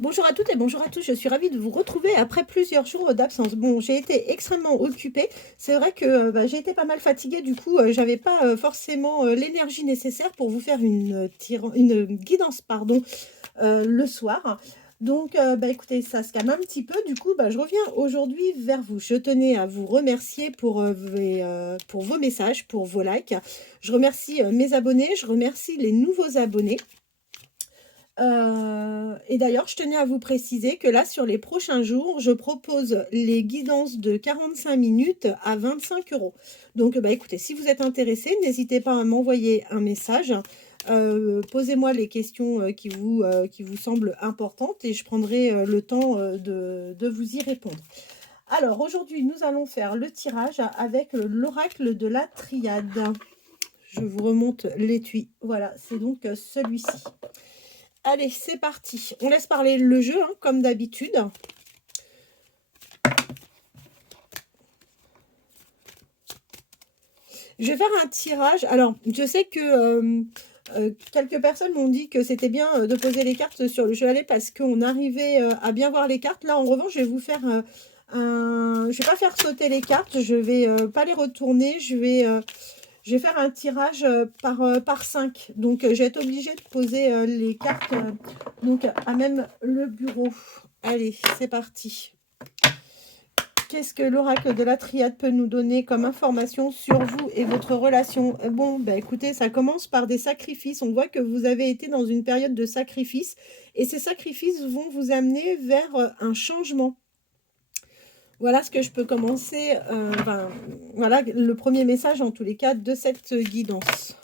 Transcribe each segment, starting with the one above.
Bonjour à toutes et bonjour à tous, je suis ravie de vous retrouver après plusieurs jours d'absence. Bon, j'ai été extrêmement occupée, c'est vrai que j'ai été pas mal fatiguée, du coup, j'avais pas forcément l'énergie nécessaire pour vous faire une guidance pardon, le soir. Donc, écoutez, ça se calme un petit peu, du coup, je reviens aujourd'hui vers vous. Je tenais à vous remercier pour vos messages, pour vos likes. Je remercie mes abonnés, je remercie les nouveaux abonnés. Et d'ailleurs, je tenais à vous préciser que là, sur les prochains jours, je propose les guidances de 45 minutes à 25 euros. Donc, écoutez, si vous êtes intéressé, n'hésitez pas à m'envoyer un message. Posez-moi les questions qui vous semblent importantes et je prendrai le temps de vous y répondre. Alors, aujourd'hui, nous allons faire le tirage avec l'oracle de la triade. Je vous remonte l'étui. Voilà, c'est donc celui-ci. Allez, c'est parti. On laisse parler le jeu, hein, comme d'habitude. Je vais faire un tirage. Alors, je sais que quelques personnes m'ont dit que c'était bien de poser les cartes sur le chevalet parce qu'on arrivait à bien voir les cartes. Là, en revanche, je vais vous faire je vais pas faire sauter les cartes. Je vais pas les retourner. Je vais faire un tirage par 5. Donc, je vais être obligée de poser les cartes donc à même le bureau. Allez, c'est parti. Qu'est-ce que l'oracle de la triade peut nous donner comme information sur vous et votre relation? Bon, écoutez, ça commence par des sacrifices. On voit que vous avez été dans une période de sacrifice et ces sacrifices vont vous amener vers un changement. Voilà ce que je peux commencer, voilà le premier message en tous les cas de cette guidance.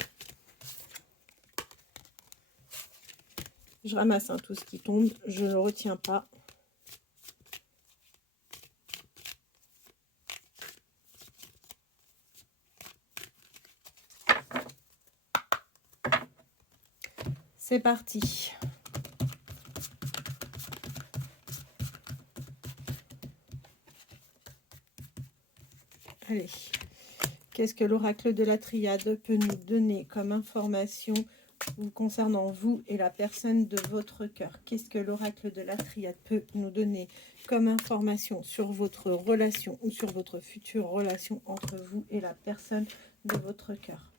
Je ramasse tout ce qui tombe, je ne retiens pas. C'est parti. Allez, qu'est-ce que l'oracle de la triade peut nous donner comme information concernant vous et la personne de votre cœur? Qu'est-ce que l'oracle de la triade peut nous donner comme information sur votre relation ou sur votre future relation entre vous et la personne de votre cœur?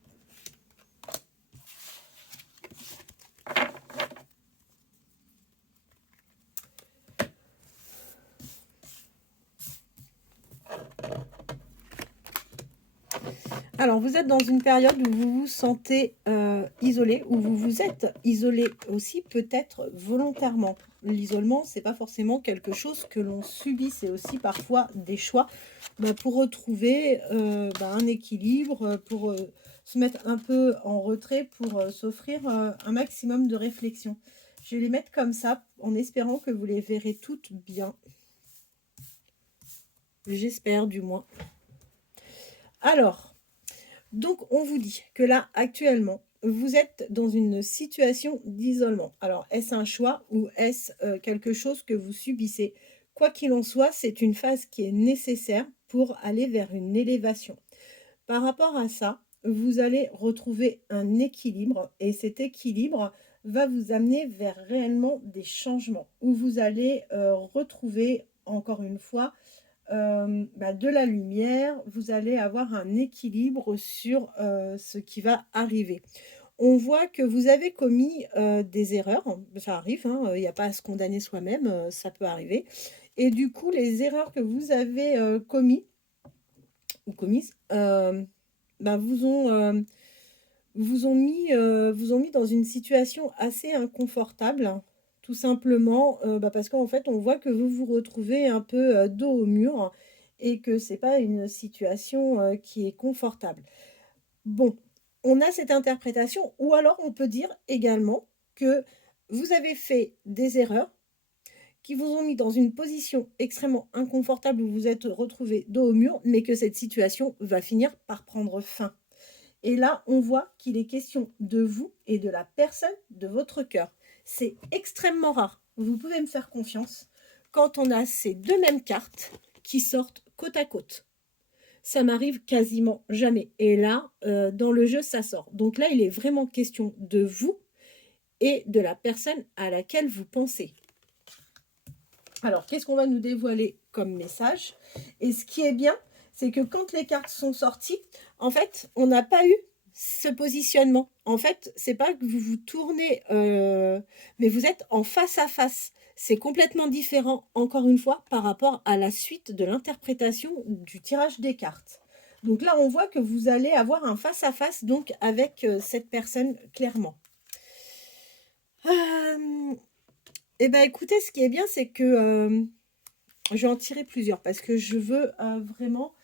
Alors, vous êtes dans une période où vous vous sentez isolé, où vous vous êtes isolé aussi peut-être volontairement. L'isolement, c'est pas forcément quelque chose que l'on subit, c'est aussi parfois des choix pour retrouver un équilibre, pour se mettre un peu en retrait, pour s'offrir un maximum de réflexion. Je vais les mettre comme ça, en espérant que vous les verrez toutes bien. J'espère du moins. Alors, donc, on vous dit que là, actuellement, vous êtes dans une situation d'isolement. Alors, est-ce un choix ou est-ce quelque chose que vous subissez? Quoi qu'il en soit, c'est une phase qui est nécessaire pour aller vers une élévation. Par rapport à ça, vous allez retrouver un équilibre et cet équilibre va vous amener vers réellement des changements où vous allez retrouver, encore une fois, de la lumière, vous allez avoir un équilibre sur ce qui va arriver. On voit que vous avez commis des erreurs, ça arrive, hein, il n'y a pas à se condamner soi-même, ça peut arriver. Et du coup, les erreurs que vous avez commises ou commises vous ont mis dans une situation assez inconfortable, tout simplement parce qu'en fait, on voit que vous vous retrouvez un peu dos au mur et que c'est pas une situation qui est confortable. Bon, on a cette interprétation, ou alors on peut dire également que vous avez fait des erreurs qui vous ont mis dans une position extrêmement inconfortable où vous êtes retrouvé dos au mur, mais que cette situation va finir par prendre fin. Et là, on voit qu'il est question de vous et de la personne de votre cœur. C'est extrêmement rare. Vous pouvez me faire confiance quand on a ces deux mêmes cartes qui sortent côte à côte. Ça m'arrive quasiment jamais. Et là, dans le jeu, ça sort. Donc là, il est vraiment question de vous et de la personne à laquelle vous pensez. Alors, qu'est-ce qu'on va nous dévoiler comme message? Et ce qui est bien, c'est que quand les cartes sont sorties, en fait, on n'a pas eu ce positionnement. En fait, c'est pas que vous vous tournez, mais vous êtes en face à face. C'est complètement différent, encore une fois, par rapport à la suite de l'interprétation du tirage des cartes. Donc là, on voit que vous allez avoir un face à face donc avec cette personne clairement. Eh ben, écoutez, ce qui est bien, c'est que je vais en tirer plusieurs parce que je veux vraiment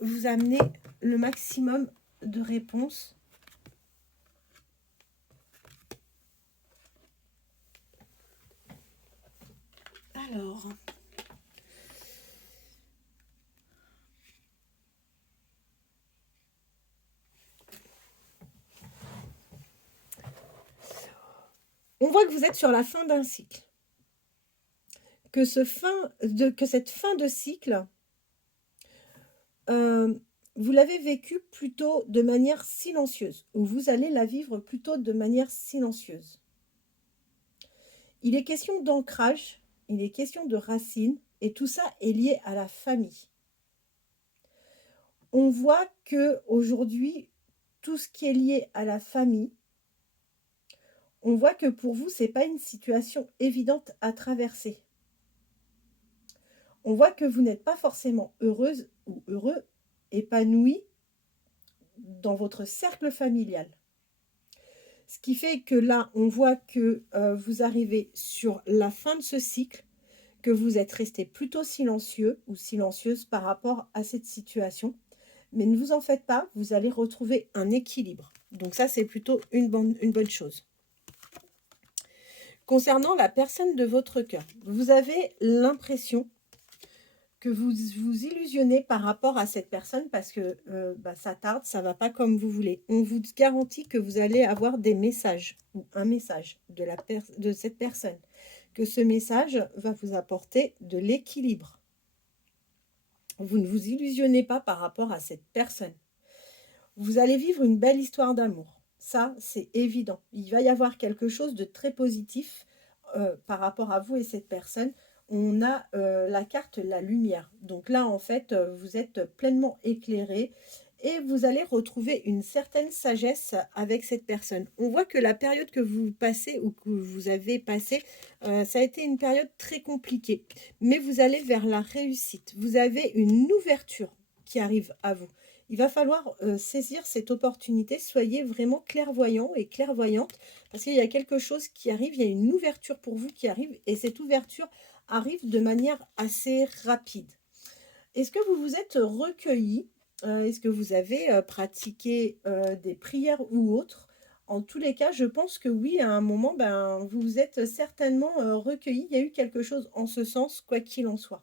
vous amener le maximum de réponses. Alors, on voit que vous êtes sur la fin d'un cycle. Que cette fin de cycle, vous l'avez vécu plutôt de manière silencieuse, ou vous allez la vivre plutôt de manière silencieuse. Il est question d'ancrage, il est question de racines, et tout ça est lié à la famille. On voit que aujourd'hui, tout ce qui est lié à la famille, on voit que pour vous, ce n'est pas une situation évidente à traverser. On voit que vous n'êtes pas forcément heureuse ou heureux, épanoui dans votre cercle familial. Ce qui fait que là, on voit que vous arrivez sur la fin de ce cycle, que vous êtes resté plutôt silencieux ou silencieuse par rapport à cette situation. Mais ne vous en faites pas, vous allez retrouver un équilibre. Donc ça, c'est plutôt une bonne chose. Concernant la personne de votre cœur, vous avez l'impression que vous vous illusionnez par rapport à cette personne parce que ça tarde, ça ne va pas comme vous voulez. On vous garantit que vous allez avoir des messages ou un message de cette personne, que ce message va vous apporter de l'équilibre. Vous ne vous illusionnez pas par rapport à cette personne. Vous allez vivre une belle histoire d'amour. Ça, c'est évident. Il va y avoir quelque chose de très positif par rapport à vous et cette personne. On a la carte la lumière. Donc là, en fait, vous êtes pleinement éclairé et vous allez retrouver une certaine sagesse avec cette personne. On voit que la période que vous passez ou que vous avez passée, ça a été une période très compliquée. Mais vous allez vers la réussite. Vous avez une ouverture qui arrive à vous. Il va falloir saisir cette opportunité. Soyez vraiment clairvoyant et clairvoyante parce qu'il y a quelque chose qui arrive. Il y a une ouverture pour vous qui arrive et cette ouverture arrive de manière assez rapide. Est-ce que vous vous êtes recueilli? Est-ce que vous avez pratiqué des prières ou autres? En tous les cas, je pense que oui, à un moment, vous vous êtes certainement recueilli. Il y a eu quelque chose en ce sens, quoi qu'il en soit.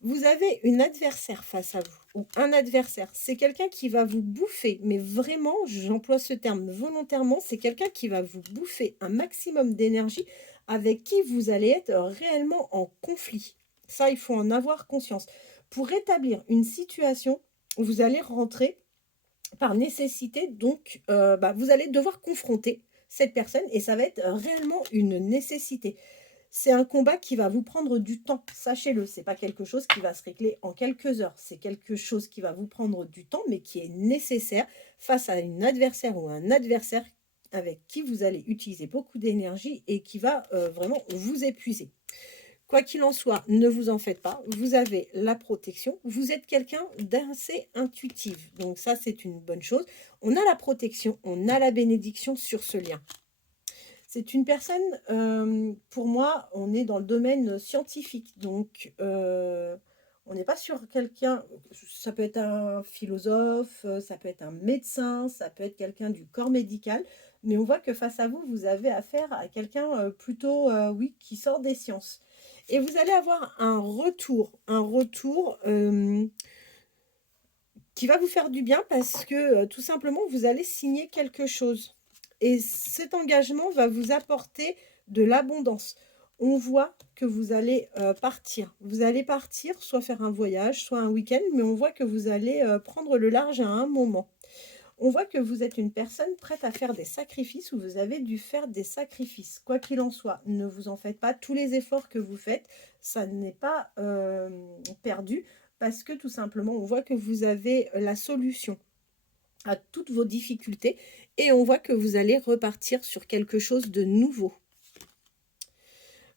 Vous avez une adversaire face à vous, ou un adversaire. C'est quelqu'un qui va vous bouffer, mais vraiment, j'emploie ce terme volontairement, c'est quelqu'un qui va vous bouffer un maximum d'énergie avec qui vous allez être réellement en conflit. Ça, il faut en avoir conscience. Pour rétablir une situation, vous allez rentrer par nécessité, donc vous allez devoir confronter cette personne et ça va être réellement une nécessité. C'est un combat qui va vous prendre du temps, sachez-le. Ce n'est pas quelque chose qui va se régler en quelques heures. C'est quelque chose qui va vous prendre du temps, mais qui est nécessaire face à une adversaire ou un adversaire avec qui vous allez utiliser beaucoup d'énergie et qui va vraiment vous épuiser. Quoi qu'il en soit, ne vous en faites pas. Vous avez la protection. Vous êtes quelqu'un d'assez intuitif. Donc ça, c'est une bonne chose. On a la protection, on a la bénédiction sur ce lien. C'est une personne, pour moi, on est dans le domaine scientifique. Donc, on n'est pas sur quelqu'un, ça peut être un philosophe, ça peut être un médecin, ça peut être quelqu'un du corps médical. Mais on voit que face à vous, vous avez affaire à quelqu'un plutôt, oui, qui sort des sciences. Et vous allez avoir un retour qui va vous faire du bien parce que tout simplement, vous allez signer quelque chose. Et cet engagement va vous apporter de l'abondance. On voit que vous allez partir. Vous allez partir, soit faire un voyage, soit un week-end, mais on voit que vous allez prendre le large à un moment. On voit que vous êtes une personne prête à faire des sacrifices ou vous avez dû faire des sacrifices. Quoi qu'il en soit, ne vous en faites pas. Tous les efforts que vous faites, ça n'est pas perdu parce que tout simplement, on voit que vous avez la solution à toutes vos difficultés et on voit que vous allez repartir sur quelque chose de nouveau.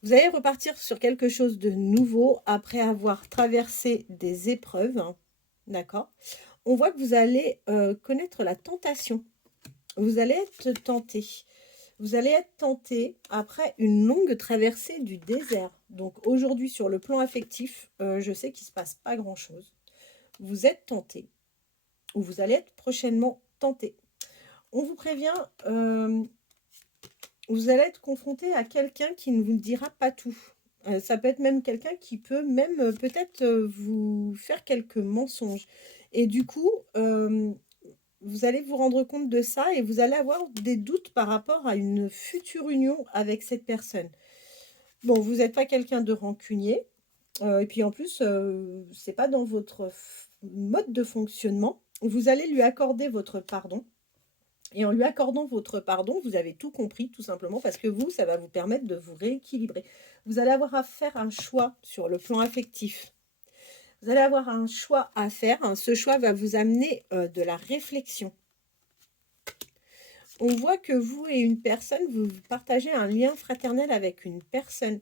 Vous allez repartir sur quelque chose de nouveau après avoir traversé des épreuves, hein, d'accord? On voit que vous allez connaître la tentation. Vous allez être tenté. Vous allez être tenté après une longue traversée du désert. Donc aujourd'hui, sur le plan affectif, je sais qu'il ne se passe pas grand-chose. Vous êtes tenté ou vous allez être prochainement tenté. On vous prévient, vous allez être confronté à quelqu'un qui ne vous dira pas tout. Ça peut être même quelqu'un qui peut même peut-être vous faire quelques mensonges. Et du coup, vous allez vous rendre compte de ça et vous allez avoir des doutes par rapport à une future union avec cette personne. Bon, vous n'êtes pas quelqu'un de rancunier. Et puis en plus, c'est pas dans votre mode de fonctionnement. Vous allez lui accorder votre pardon. Et en lui accordant votre pardon, vous avez tout compris, tout simplement, parce que vous, ça va vous permettre de vous rééquilibrer. Vous allez avoir à faire un choix sur le plan affectif. Vous allez avoir un choix à faire. Hein. Ce choix va vous amener de la réflexion. On voit que vous et une personne, vous partagez un lien fraternel avec une personne.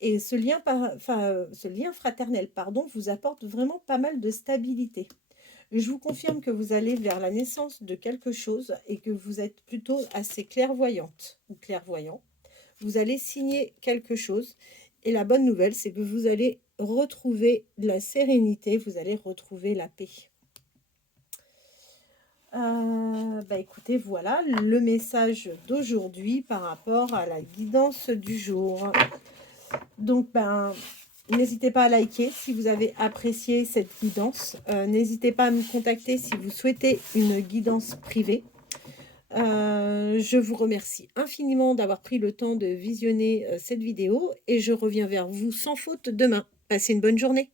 Et ce lien fraternel, pardon, vous apporte vraiment pas mal de stabilité. Je vous confirme que vous allez vers la naissance de quelque chose et que vous êtes plutôt assez clairvoyante ou clairvoyant. Vous allez signer quelque chose et la bonne nouvelle, c'est que vous allez retrouver de la sérénité, vous allez retrouver la paix. Écoutez, voilà le message d'aujourd'hui par rapport à la guidance du jour. Donc, n'hésitez pas à liker si vous avez apprécié cette guidance. N'hésitez pas à me contacter si vous souhaitez une guidance privée. Je vous remercie infiniment d'avoir pris le temps de visionner cette vidéo et je reviens vers vous sans faute demain. Passez une bonne journée.